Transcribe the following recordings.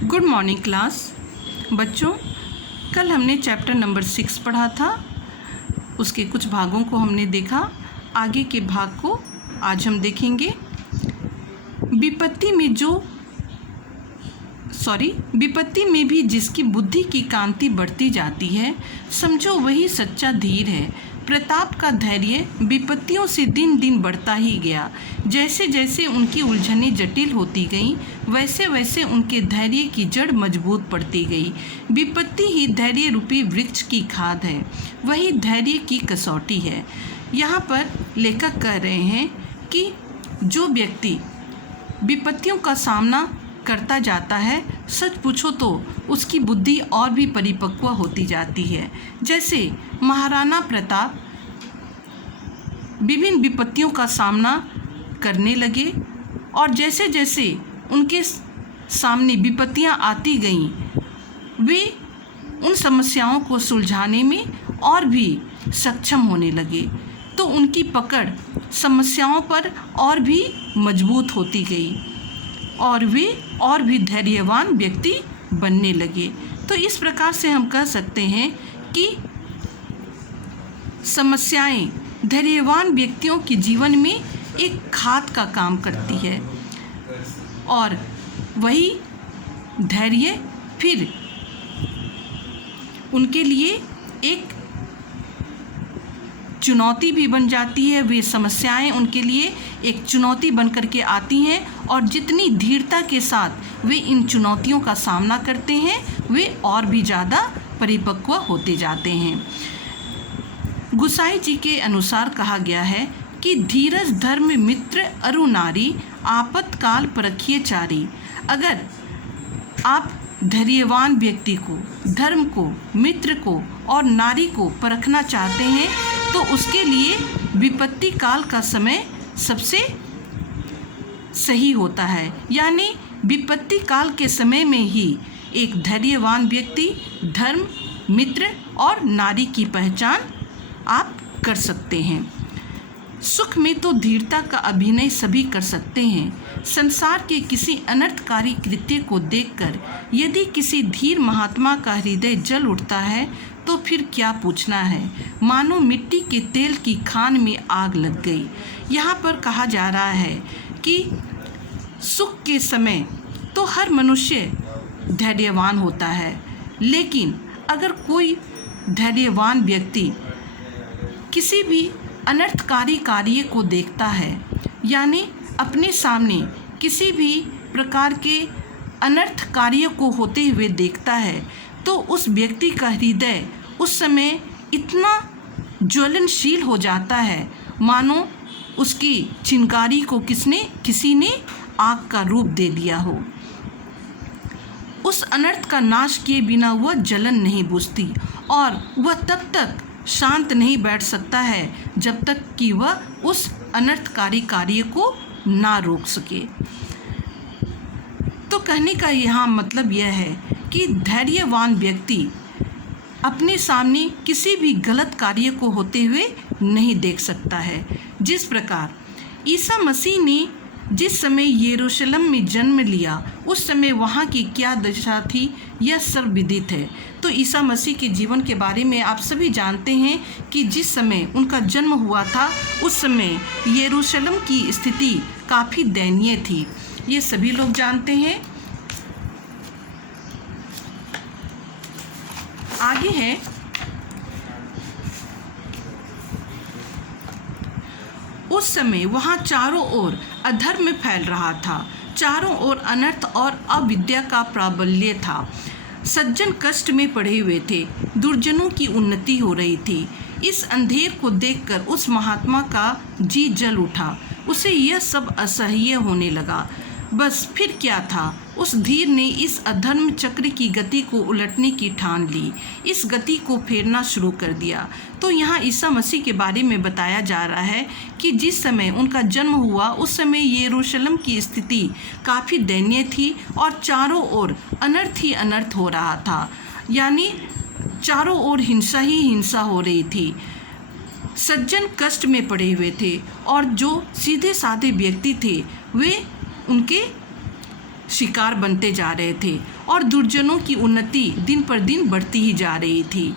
Good morning class. बच्चों, कल हमने चैप्टर नंबर 6 पढ़ा था। उसके कुछ भागों को हमने देखा। आगे के भाग को आज हम देखेंगे। विपत्ति में भी जिसकी बुद्धि की कांति बढ़ती जाती है, समझो वही सच्चा धीर है। प्रताप का धैर्य विपत्तियों से दिन दिन बढ़ता ही गया। जैसे जैसे उनकी उलझनें जटिल होती गईं, वैसे वैसे उनके धैर्य की जड़ मजबूत पड़ती गई। विपत्ति ही धैर्य रूपी वृक्ष की खाद है, वही धैर्य की कसौटी है। यहाँ पर लेखक कह रहे हैं कि जो व्यक्ति विपत्तियों का सामना करता जाता है, सच पूछो तो उसकी बुद्धि और भी परिपक्व होती जाती है। जैसे महाराणा प्रताप विभिन्न विपत्तियों का सामना करने लगे और जैसे जैसे उनके सामने विपत्तियां आती गईं, वे उन समस्याओं को सुलझाने में और भी सक्षम होने लगे। तो उनकी पकड़ समस्याओं पर और भी मजबूत होती गई और वे और भी धैर्यवान व्यक्ति बनने लगे। तो इस प्रकार से हम कह सकते हैं कि समस्याएं धैर्यवान व्यक्तियों के जीवन में एक खाद का काम करती है और वही धैर्य फिर उनके लिए एक चुनौती भी बन जाती है। वे समस्याएं उनके लिए एक चुनौती बन करके आती हैं और जितनी धीरता के साथ वे इन चुनौतियों का सामना करते हैं, वे और भी ज़्यादा परिपक्व होते जाते हैं। गुसाई जी के अनुसार कहा गया है कि धीरज धर्म मित्र अरु नारी, आपत्काल परखिए चारी। अगर आप धैर्यवान व्यक्ति को, धर्म को, मित्र को और नारी को परखना चाहते हैं तो उसके लिए विपत्ति काल का समय सबसे सही होता है। यानी विपत्ति काल के समय में ही एक धैर्यवान व्यक्ति धर्म, मित्र और नारी की पहचान आप कर सकते हैं। सुख में तो धीरता का अभिनय सभी कर सकते हैं। संसार के किसी अनर्थकारी कृत्य को देखकर यदि किसी धीर महात्मा का हृदय जल उठता है तो फिर क्या पूछना है, मानो मिट्टी के तेल की खान में आग लग गई। यहाँ पर कहा जा रहा है कि सुख के समय तो हर मनुष्य धैर्यवान होता है, लेकिन अगर कोई धैर्यवान व्यक्ति किसी भी अनर्थकारी कार्य को देखता है, यानी अपने सामने किसी भी प्रकार के अनर्थ कार्य को होते हुए देखता है, तो उस व्यक्ति का हृदय उस समय इतना ज्वलनशील हो जाता है मानो उसकी चिंगारी को किसी ने आग का रूप दे दिया हो। उस अनर्थ का नाश किए बिना वह जलन नहीं बुझती और वह तब तक शांत नहीं बैठ सकता है जब तक कि वह उस अनर्थकारी कार्य को ना रोक सके। तो कहने का यहाँ मतलब यह है कि धैर्यवान व्यक्ति अपने सामने किसी भी गलत कार्य को होते हुए नहीं देख सकता है। जिस प्रकार ईसा मसीह ने जिस समय यरूशलेम में जन्म लिया, उस समय वहाँ की क्या दशा थी, यह सर्वविदित है। तो ईसा मसीह के जीवन के बारे में आप सभी जानते हैं कि जिस समय उनका जन्म हुआ था, उस समय यरूशलेम की स्थिति काफ़ी दयनीय थी। ये सभी लोग जानते हैं। आगे है उस समय वहाँ चारों ओर अधर्म फैल रहा था, चारों ओर अनर्थ और अविद्या का प्राबल्य था। सज्जन कष्ट में पड़े हुए थे, दुर्जनों की उन्नति हो रही थी। इस अंधेर को देखकर उस महात्मा का जी जल उठा, उसे यह सब असह्य होने लगा। बस फिर क्या था, उस धीर ने इस अधर्म चक्र की गति को उलटने की ठान ली, इस गति को फेरना शुरू कर दिया। तो यहाँ ईसा मसीह के बारे में बताया जा रहा है कि जिस समय उनका जन्म हुआ, उस समय यरूशलेम की स्थिति काफ़ी दयनीय थी और चारों ओर अनर्थ ही अनर्थ हो रहा था। यानी चारों ओर हिंसा ही हिंसा हो रही थी। सज्जन कष्ट में पड़े हुए थे और जो सीधे साधे व्यक्ति थे वे उनके शिकार बनते जा रहे थे और दुर्जनों की उन्नति दिन पर दिन बढ़ती ही जा रही थी।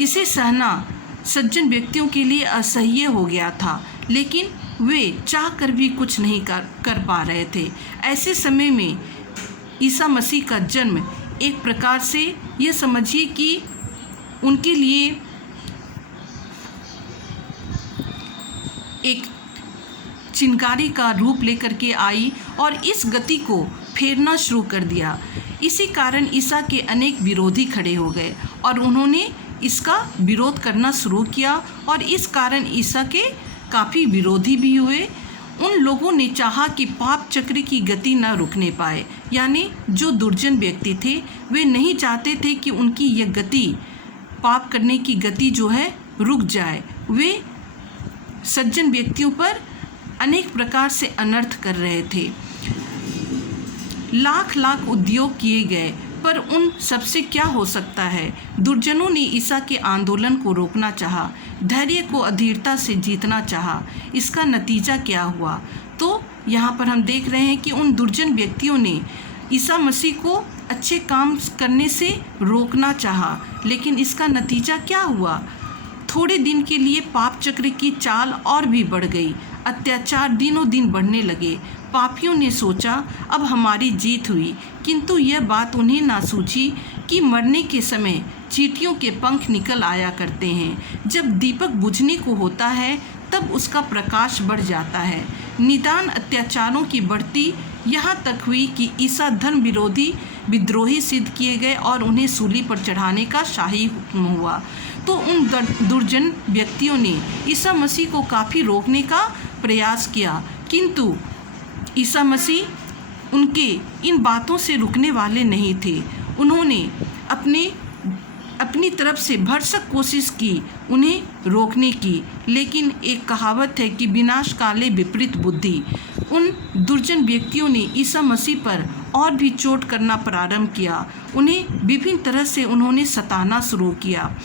इसे सहना सज्जन व्यक्तियों के लिए असह्य हो गया था, लेकिन वे चाह कर भी कुछ नहीं कर पा रहे थे। ऐसे समय में ईसा मसीह का जन्म एक प्रकार से यह समझिए कि उनके लिए एक चिंगारी का रूप लेकर के आई और इस गति को फेरना शुरू कर दिया। इसी कारण ईसा के अनेक विरोधी खड़े हो गए और उन्होंने इसका विरोध करना शुरू किया और इस कारण ईसा के काफ़ी विरोधी भी हुए। उन लोगों ने चाहा कि पाप चक्र की गति न रुकने पाए, यानी जो दुर्जन व्यक्ति थे वे नहीं चाहते थे कि उनकी यह गति, पाप करने की गति जो है रुक जाए। वे सज्जन व्यक्तियों पर अनेक प्रकार से अनर्थ कर रहे थे। लाख लाख उद्योग किए गए, पर उन सबसे क्या हो सकता है। दुर्जनों ने ईसा के आंदोलन को रोकना चाहा, धैर्य को अधीरता से जीतना चाहा। इसका नतीजा क्या हुआ? तो यहाँ पर हम देख रहे हैं कि उन दुर्जन व्यक्तियों ने ईसा मसीह को अच्छे काम करने से रोकना चाहा, लेकिन इसका नतीजा क्या हुआ? थोड़े दिन के लिए पाप चक्र की चाल और भी बढ़ गई। अत्याचार दिनों दिन बढ़ने लगे। पापियों ने सोचा अब हमारी जीत हुई, किंतु यह बात उन्हें ना सूझी कि मरने के समय चींटियों के पंख निकल आया करते हैं। जब दीपक बुझने को होता है तब उसका प्रकाश बढ़ जाता है। निदान अत्याचारों की बढ़ती यहाँ तक हुई कि ईसा धर्म विरोधी विद्रोही सिद्ध किए गए और उन्हें सूली पर चढ़ाने का शाही हुक्म हुआ। तो उन दुर्जन व्यक्तियों ने ईसा मसीह को काफ़ी रोकने का प्रयास किया, किंतु ईसा मसीह उनके इन बातों से रुकने वाले नहीं थे। उन्होंने अपनी तरफ से भरसक कोशिश की उन्हें रोकने की, लेकिन एक कहावत है कि विनाश काले विपरीत बुद्धि। उन दुर्जन व्यक्तियों ने ईसा मसीह पर और भी चोट करना प्रारंभ किया। उन्हें विभिन्न तरह से उन्होंने सताना शुरू किया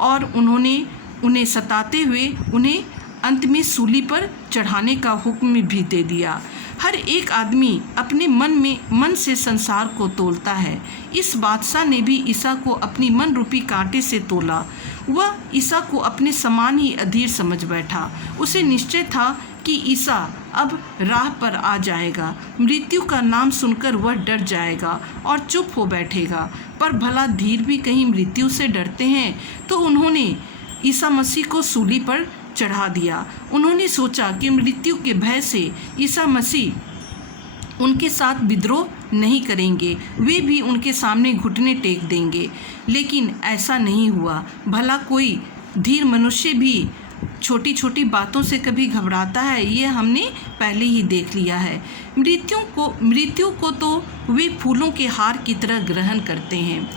और उन्हें सताते हुए उन्हें अंत में सूली पर चढ़ाने का हुक्म भी दे दिया। हर एक आदमी अपने मन से संसार को तोलता है। इस बादशाह ने भी ईसा को अपनी मन रूपी कांटे से तोला। वह ईसा को अपने समान ही अधीर समझ बैठा। उसे निश्चय था कि ईसा अब राह पर आ जाएगा। मृत्यु का नाम सुनकर वह डर जाएगा और चुप हो बैठेगा। पर भला धीर भी कहीं मृत्यु से डरते हैं? तो उन्होंने ईसा मसीह को सूली पर चढ़ा दिया। उन्होंने सोचा कि मृत्यु के भय से ईसा मसीह उनके साथ विद्रोह नहीं करेंगे, वे भी उनके सामने घुटने टेक देंगे, लेकिन ऐसा नहीं हुआ। भला कोई धीर मनुष्य भी छोटी छोटी बातों से कभी घबराता है? ये हमने पहले ही देख लिया है। मृत्यु को तो वे फूलों के हार की तरह ग्रहण करते हैं।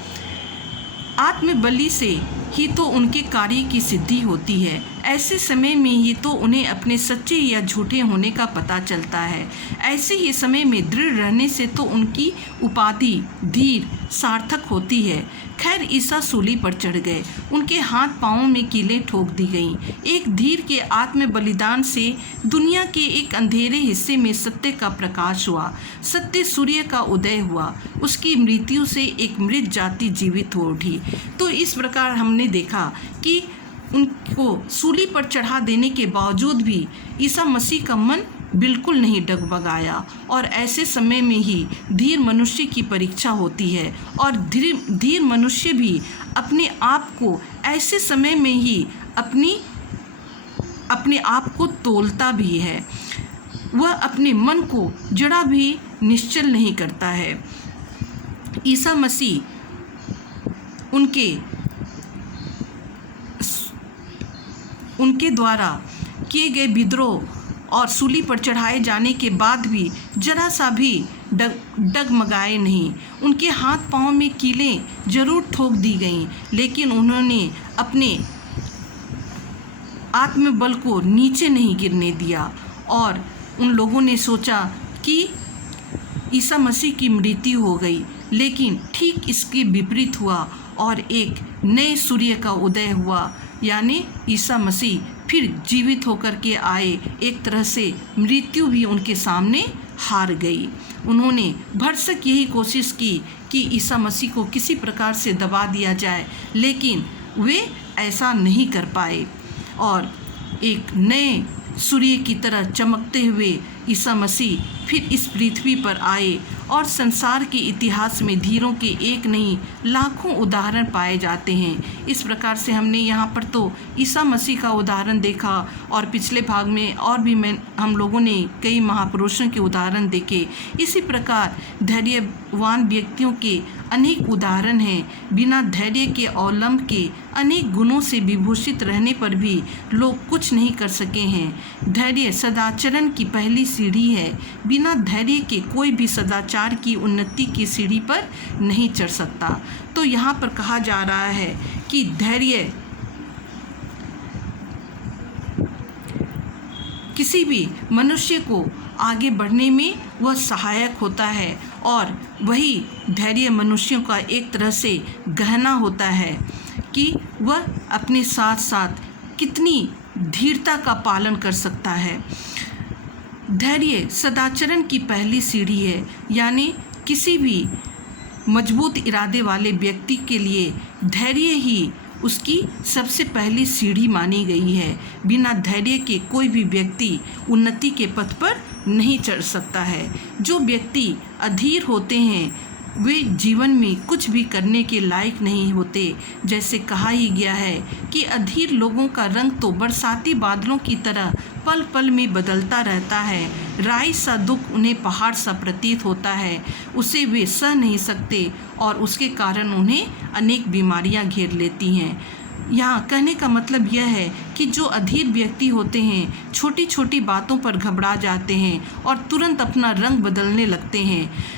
आत्मबलि से ही तो उनके कार्य की सिद्धि होती है। ऐसे समय में ही तो उन्हें अपने सच्चे या झूठे होने का पता चलता है। ऐसे ही समय में दृढ़ रहने से तो उनकी उपाधि धीर सार्थक होती है। खैर, ईसा सूली पर चढ़ गए। उनके हाथ पांवों में कीलें ठोक दी गईं। एक धीर के आत्म बलिदान से दुनिया के एक अंधेरे हिस्से में सत्य का प्रकाश हुआ। सत्य सूर्य का उदय हुआ। उसकी मृत्यु से एक मृत जाति जीवित हो उठी। तो इस प्रकार हमने देखा कि उनको सूली पर चढ़ा देने के बावजूद भी ईसा मसीह का मन बिल्कुल नहीं डगमगाया। और ऐसे समय में ही धीर मनुष्य की परीक्षा होती है और धीर मनुष्य भी अपने आप को ऐसे समय में ही अपने आप को तोलता भी है। वह अपने मन को जरा भी निश्चल नहीं करता है। ईसा मसीह उनके द्वारा किए गए विद्रोह और सूली पर चढ़ाए जाने के बाद भी जरा सा भी डगमगाए नहीं। उनके हाथ पांव में कीलें जरूर ठोक दी गईं, लेकिन उन्होंने अपने आत्मबल को नीचे नहीं गिरने दिया। और उन लोगों ने सोचा कि ईसा मसीह की मृत्यु हो गई, लेकिन ठीक इसके विपरीत हुआ और एक नए सूर्य का उदय हुआ, यानी ईसा मसीह फिर जीवित होकर के आए। एक तरह से मृत्यु भी उनके सामने हार गई। उन्होंने भरसक यही कोशिश की कि ईसा मसीह को किसी प्रकार से दबा दिया जाए, लेकिन वे ऐसा नहीं कर पाए और एक नए सूर्य की तरह चमकते हुए ईसा मसीह फिर इस पृथ्वी पर आए और संसार के इतिहास में धीरों के एक नहीं लाखों उदाहरण पाए जाते हैं। इस प्रकार से हमने यहाँ पर तो ईसा मसीह का उदाहरण देखा और पिछले भाग में और भी हम लोगों ने कई महापुरुषों के उदाहरण देखे। इसी प्रकार धैर्यवान व्यक्तियों के अनेक उदाहरण हैं। बिना धैर्य के अवलंब के अनेक गुणों से विभूषित रहने पर भी लोग कुछ नहीं कर सके हैं। धैर्य सदाचरण की पहली सीढ़ी है। बिना धैर्य के कोई भी सदाचार की उन्नति की सीढ़ी पर नहीं चढ़ सकता। तो यहाँ पर कहा जा रहा है कि धैर्य किसी भी मनुष्य को आगे बढ़ने में वह सहायक होता है और वही धैर्य मनुष्यों का एक तरह से गहना होता है कि वह अपने साथ साथ कितनी धीरता का पालन कर सकता है। धैर्य सदाचरण की पहली सीढ़ी है, यानी किसी भी मजबूत इरादे वाले व्यक्ति के लिए धैर्य ही उसकी सबसे पहली सीढ़ी मानी गई है। बिना धैर्य के कोई भी व्यक्ति उन्नति के पथ पर नहीं चढ़ सकता है। जो व्यक्ति अधीर होते हैं वे जीवन में कुछ भी करने के लायक नहीं होते। जैसे कहा ही गया है कि अधीर लोगों का रंग तो बरसाती बादलों की तरह पल पल में बदलता रहता है। राई सा दुख उन्हें पहाड़ सा प्रतीत होता है, उसे वे सह नहीं सकते और उसके कारण उन्हें अनेक बीमारियां घेर लेती हैं। यहाँ कहने का मतलब यह है कि जो अधीर व्यक्ति होते हैं छोटी छोटी बातों पर घबरा जाते हैं और तुरंत अपना रंग बदलने लगते हैं।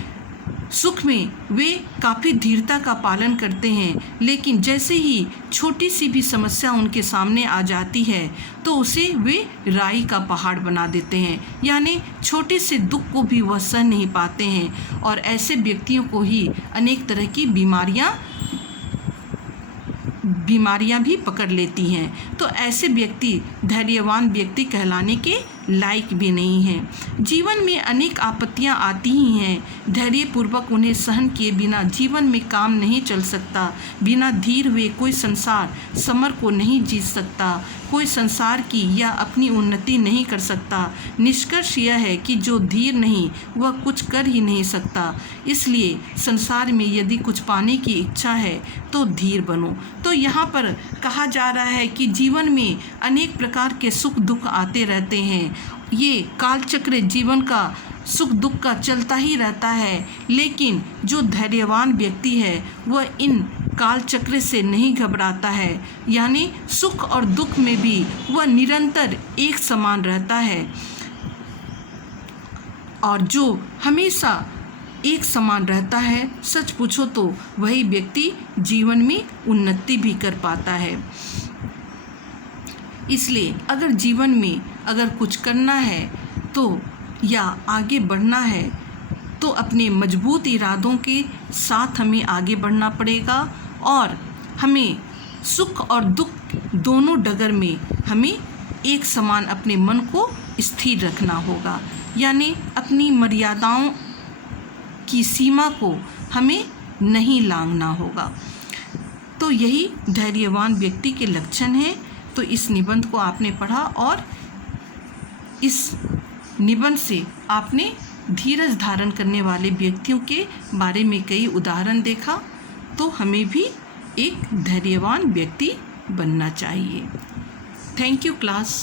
सुख में वे काफ़ी धीरता का पालन करते हैं, लेकिन जैसे ही छोटी सी भी समस्या उनके सामने आ जाती है तो उसे वे राई का पहाड़ बना देते हैं, यानी छोटे से दुख को भी वह सह नहीं पाते हैं और ऐसे व्यक्तियों को ही अनेक तरह की बीमारियां भी पकड़ लेती हैं। तो ऐसे व्यक्ति धैर्यवान व्यक्ति कहलाने के लायक भी नहीं हैं। जीवन में अनेक आपत्तियां आती ही हैं। धैर्यपूर्वक उन्हें सहन किए बिना जीवन में काम नहीं चल सकता। बिना धीर हुए कोई संसार समर को नहीं जीत सकता, कोई संसार की या अपनी उन्नति नहीं कर सकता। निष्कर्ष यह है कि जो धीर नहीं वह कुछ कर ही नहीं सकता। इसलिए संसार में यदि कुछ पाने की इच्छा है तो धीर बनो। तो यहाँ पर कहा जा रहा है कि जीवन में अनेक प्रकार के सुख दुख आते रहते हैं। ये कालचक्र जीवन का सुख दुख का चलता ही रहता है, लेकिन जो धैर्यवान व्यक्ति है वह इन काल चक्र से नहीं घबराता है, यानी सुख और दुख में भी वह निरंतर एक समान रहता है और जो हमेशा एक समान रहता है, सच पूछो तो वही व्यक्ति जीवन में उन्नति भी कर पाता है। इसलिए अगर जीवन में अगर कुछ करना है तो या आगे बढ़ना है तो अपने मजबूत इरादों के साथ हमें आगे बढ़ना पड़ेगा और हमें सुख और दुख दोनों डगर में हमें एक समान अपने मन को स्थिर रखना होगा, यानी अपनी मर्यादाओं की सीमा को हमें नहीं लांघना होगा। तो यही धैर्यवान व्यक्ति के लक्षण हैं। तो इस निबंध को आपने पढ़ा और इस निबंध से आपने धीरज धारण करने वाले व्यक्तियों के बारे में कई उदाहरण देखा। तो हमें भी एक धैर्यवान व्यक्ति बनना चाहिए। Thank you class.